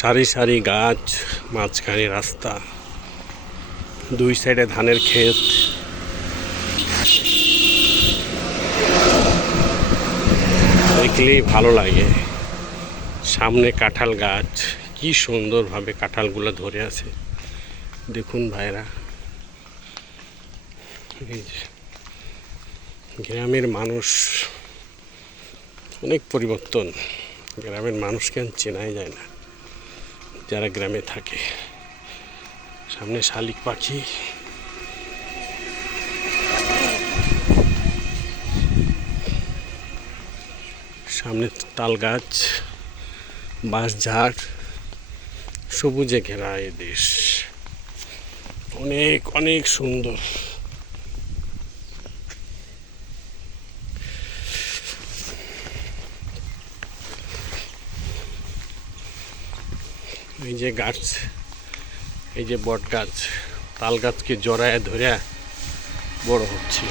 সারি সারি গাছ, মাঝখানে রাস্তা, দুই সাইডে ধানের ক্ষেত। দেখলেই ভালো লাগে। সামনে কাঁঠাল গাছ, কি সুন্দরভাবে কাঁঠালগুলো ধরে আছে দেখুন ভাইরা। এই যে গ্রামের মানুষ, অনেক পরিবর্তন। গ্রামের মানুষকে চেনাই যায় না যারা গ্রামে থাকে। সামনে শালিক পাখি, সামনে তাল গাছ, বাঁশঝাড়, সবুজে ঘেরা এ দেশ। অনেক অনেক সুন্দর। এই যে গাছ, এই যে বট গাছ, তাল গাছকে জড়ায় ধরে বড় হচ্ছে।